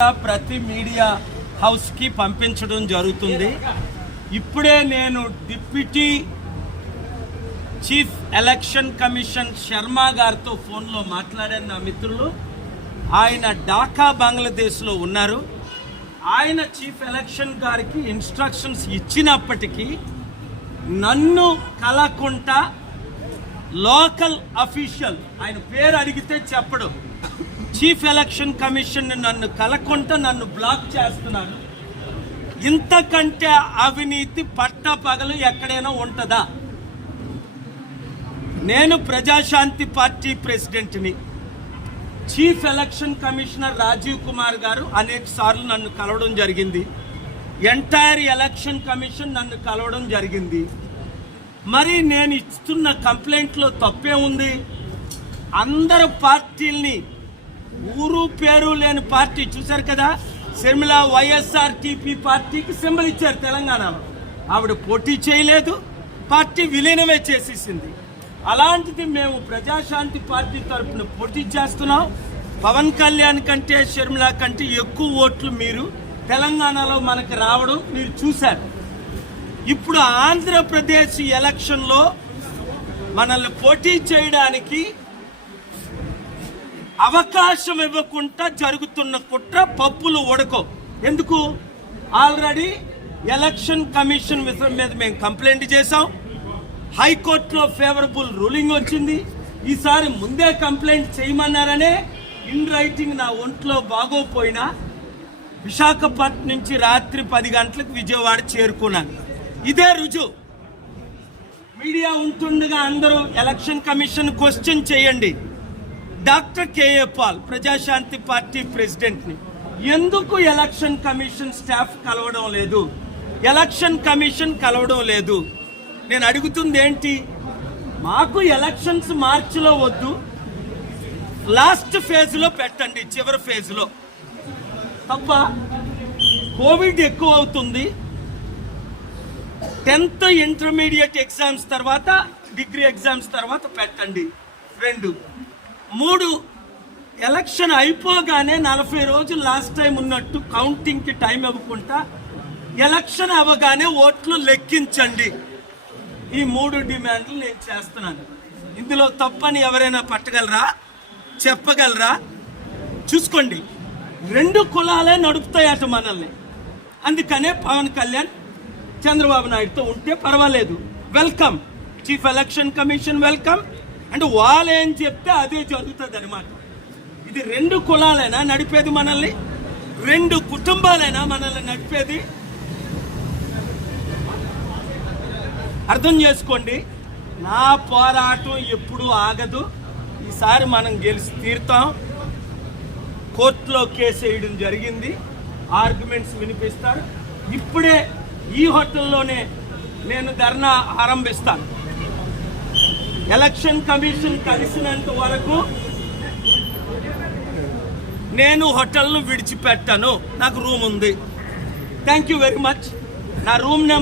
ప్రతి media house కి పంపించడం జరుగుతుంది. ఇప్పుడే నేను deputy chief election commission Sharma గారితో ఫోన్లో మాట్లాడాను. నా మిత్రులు ఆయన ఢాకా బంగ్లాదేశ్లో ఉన్నారు. ఆయన చీఫ్ ఎలక్షన్ గారికి ఇన్స్ట్రక్షన్స్ ఇచ్చినప్పటికీ నన్ను కలకుండా లోకల్ అఫీషియల్, ఆయన పేరు అడిగితే చెప్పడు, చీఫ్ ఎలక్షన్ కమిషన్ నన్ను కలకుండా నన్ను బ్లాక్ చేస్తున్నాను. ఇంతకంటే అవినీతి పట్టపగలు ఎక్కడైనా ఉంటుందా? నేను ప్రజాశాంతి పార్టీ ప్రెసిడెంట్ని. Chief election commissioner Rajiv Kumar గారు అనేక సార్లు నన్ను కలవడం జరిగింది. ఎంటైర్ ఎలక్షన్ కమిషన్ నన్ను కలవడం జరిగింది. మరి నేను ఇస్తున్న కంప్లైంట్లో తప్పే ఉంది? అందరు పార్టీల్ని, ఊరు పేరు లేని పార్టీ చూశారు కదా, షర్మిల వైఎస్ఆర్టీపీ పార్టీకి సింబల్ ఇచ్చారు తెలంగాణలో. ఆవిడ పోటీ చేయలేదు, పార్టీ విలీనమే చేసేసింది. అలాంటిది మేము ప్రజాశాంతి పార్టీ తరఫున పోటీ చేస్తున్నాం. పవన్ కళ్యాణ్ కంటే షర్మిల కంటే ఎక్కువ ఓట్లు మీరు తెలంగాణలో మనకు రావడం మీరు చూశారు. ఇప్పుడు ఆంధ్రప్రదేశ్ ఎలక్షన్లో మనల్ని పోటీ చేయడానికి అవకాశం ఇవ్వకుండా జరుగుతున్న కుట్ర పప్పులు ఉడకో. ఎందుకు? ఆల్రెడీ ఎలక్షన్ కమిషన్ విషయం మీద మేము కంప్లైంట్ చేశాం. హైకోర్టులో ఫేవరబుల్ రూలింగ్ వచ్చింది. ఈసారి ముందే కంప్లైంట్ చేయమన్నారనే ఇన్ రైటింగ్ నా ఒంట్లో బాగోపోయినా విశాఖపట్నం నుంచి రాత్రి 10 గంటలకు విజయవాడ చేరుకున్నాను. ఇదే రుజువు. మీడియా ఉంటుండగా అందరూ ఎలక్షన్ కమిషన్ క్వశ్చన్ చేయండి. Doctor K A Paul, Prajashanti party ప్రెసిడెంట్ని, ఎందుకు ఎలక్షన్ కమిషన్ స్టాఫ్ కలవడం లేదు? ఎలక్షన్ కమిషన్ కలవడం లేదు. నేను అడుగుతుంది ఏంటి? మాకు ఎలక్షన్స్ మార్చిలో వద్దు, లాస్ట్ ఫేజ్లో పెట్టండి, చివరి ఫేజ్లో తప్ప. కోవిడ్ ఎక్కువ అవుతుంది. 10th ఇంటర్మీడియట్ ఎగ్జామ్స్ తర్వాత, డిగ్రీ ఎగ్జామ్స్ తర్వాత పెట్టండి. 2, 3 ఎలక్షన్ అయిపోగానే 40 రోజులు లాస్ట్ టైం ఉన్నట్టు కౌంటింగ్కి టైం ఇవ్వకుండా ఎలక్షన్ అవ్వగానే ఓట్లు లెక్కించండి. ఈ 3 డిమాండ్లు నేను చేస్తున్నాను. ఇందులో తప్పని ఎవరైనా పట్టగలరా? చెప్పగలరా? చూసుకోండి, 2 కులాలే నడుపుతాయట మనల్ని. అందుకనే పవన్ కళ్యాణ్ చంద్రబాబు నాయుడుతో ఉంటే పర్వాలేదు, welcome. Chief election commission welcome. అంటే వాళ్ళు ఏం చెప్తే అదే జరుగుతుంది అనమాట. ఇది 2 కులాలైనా నడిపేది మనల్ని? 2 కుటుంబాలైనా మనల్ని నడిపేది? అర్థం చేసుకోండి. నా పోరాటం ఎప్పుడూ ఆగదు. ఈసారి మనం గెలిచి తీరుతాం. కోర్టులో కేసు వేయడం జరిగింది, ఆర్గ్యుమెంట్స్ వినిపిస్తారు. ఇప్పుడే ఈ హోటల్లోనే నేను ధర్నా ఆరంభిస్తాను. ఎలక్షన్ కమిషన్ కలిసినంత వరకు నేను హోటల్ను విడిచిపెట్టాను. నాకు రూమ్ ఉంది. Thank you very much. నా రూమ్ నెంబర్